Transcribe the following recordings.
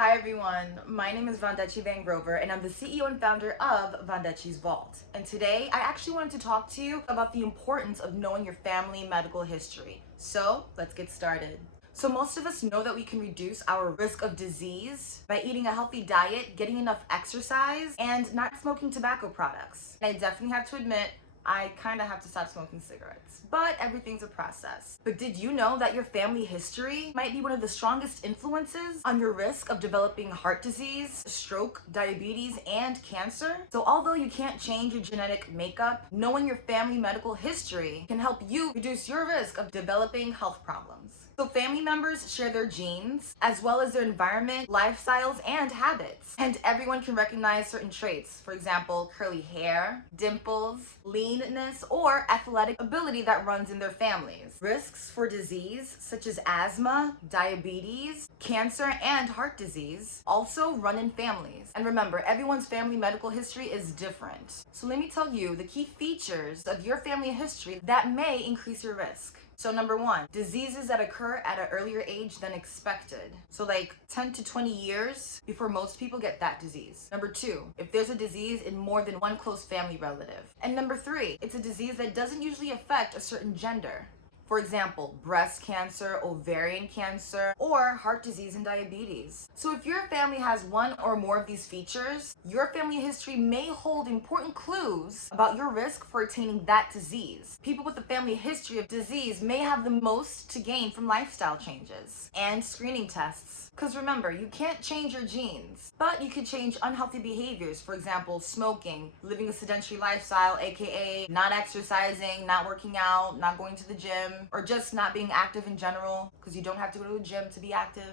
Hi everyone, my name is Vondechii and I'm the CEO and founder of Vondechii's Vault. And today I actually wanted to talk to you about the importance of knowing your family medical history. So let's get started. So most of us know that we can reduce our risk of disease by eating a healthy diet, getting enough exercise, and not smoking tobacco products. And I definitely have to admit, I kind of have to stop smoking cigarettes, but everything's a process. But did you know that your family history might be one of the strongest influences on your risk of developing heart disease, stroke, diabetes, and cancer? So although you can't change your genetic makeup, knowing your family medical history can help you reduce your risk of developing health problems. So family members share their genes, as well as their environment, lifestyles, and habits. And everyone can recognize certain traits. For example, curly hair, dimples, leanness, or athletic ability that runs in their families. Risks for disease, such as asthma, diabetes, cancer, and heart disease, also run in families. And remember, everyone's family medical history is different. So let me tell you the key features of your family history that may increase your risk. So number one, diseases that occur at an earlier age than expected. So like 10 to 20 years before most people get that disease. Number two, if there's a disease in more than one close family relative. And number three, it's a disease that doesn't usually affect a certain gender. For example, breast cancer, ovarian cancer, or heart disease and diabetes. So if your family has one or more of these features, your family history may hold important clues about your risk for attaining that disease. People with a family history of disease may have the most to gain from lifestyle changes and screening tests. Because remember, you can't change your genes, but you can change unhealthy behaviors. For example, smoking, living a sedentary lifestyle, aka not exercising, not working out, not going to the gym, or just not being active in general, because you don't have to go to the gym to be active,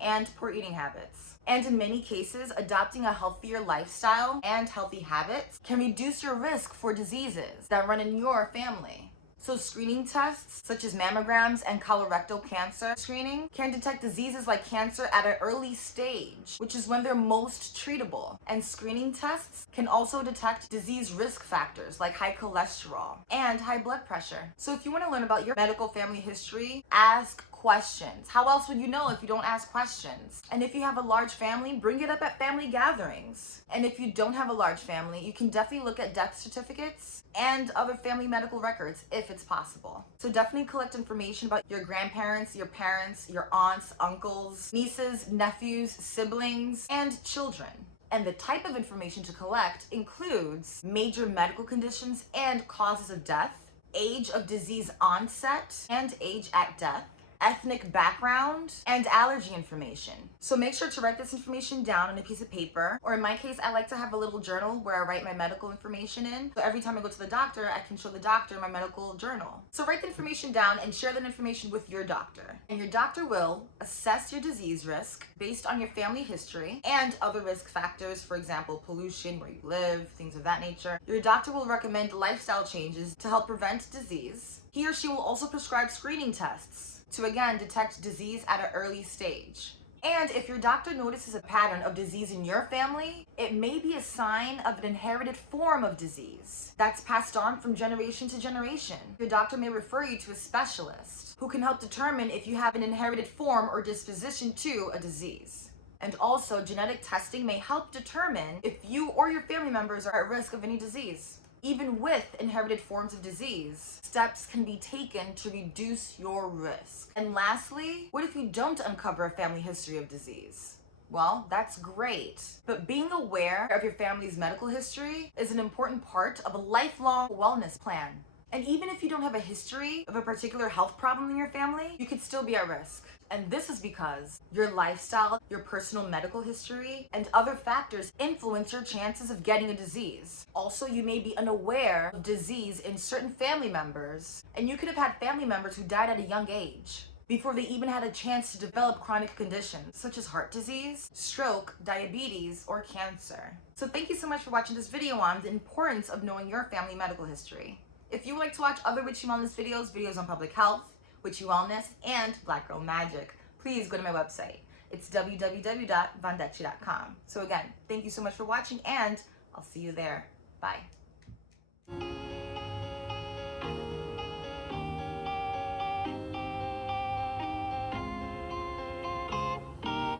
and poor eating habits. And in many cases, adopting a healthier lifestyle and healthy habits can reduce your risk for diseases that run in your family. So screening tests such as mammograms and colorectal cancer screening can detect diseases like cancer at an early stage, which is when they're most treatable. And screening tests can also detect disease risk factors like high cholesterol and high blood pressure. So if you want to learn about your medical family history, ask questions. How else would you know if you don't ask questions? And if you have a large family, bring it up at family gatherings. And if you don't have a large family, you can definitely look at death certificates and other family medical records if it's possible. So definitely collect information about your grandparents, your parents, your aunts, uncles, nieces, nephews, siblings, and children. And the type of information to collect includes major medical conditions and causes of death, age of disease onset and age at death, ethnic background, and allergy information. So make sure to write this information down on a piece of paper, or in my case, I like to have a little journal where I write my medical information in. So every time I go to the doctor, I can show the doctor my medical journal. So write the information down and share that information with your doctor. And your doctor will assess your disease risk based on your family history and other risk factors, for example, pollution, where you live, things of that nature. Your doctor will recommend lifestyle changes to help prevent disease. He or she will also prescribe screening tests to again detect disease at an early stage. And if your doctor notices a pattern of disease in your family, it may be a sign of an inherited form of disease that's passed on from generation to generation. Your doctor may refer you to a specialist who can help determine if you have an inherited form or disposition to a disease. And also, genetic testing may help determine if you or your family members are at risk of any disease. Even with inherited forms of disease, steps can be taken to reduce your risk. And lastly, what if you don't uncover a family history of disease? Well, that's great. But being aware of your family's medical history is an important part of a lifelong wellness plan. And even if you don't have a history of a particular health problem in your family, you could still be at risk. And this is because your lifestyle, your personal medical history, and other factors influence your chances of getting a disease. Also, you may be unaware of disease in certain family members, and you could have had family members who died at a young age before they even had a chance to develop chronic conditions such as heart disease, stroke, diabetes, or cancer. So thank you so much for watching this video on the importance of knowing your family medical history. If you would like to watch other Witchy Wellness videos on public health, Witchy Wellness, and Black Girl Magic, please go to my website. It's www.vondechii.com. So again, thank you so much for watching, and I'll see you there. Bye.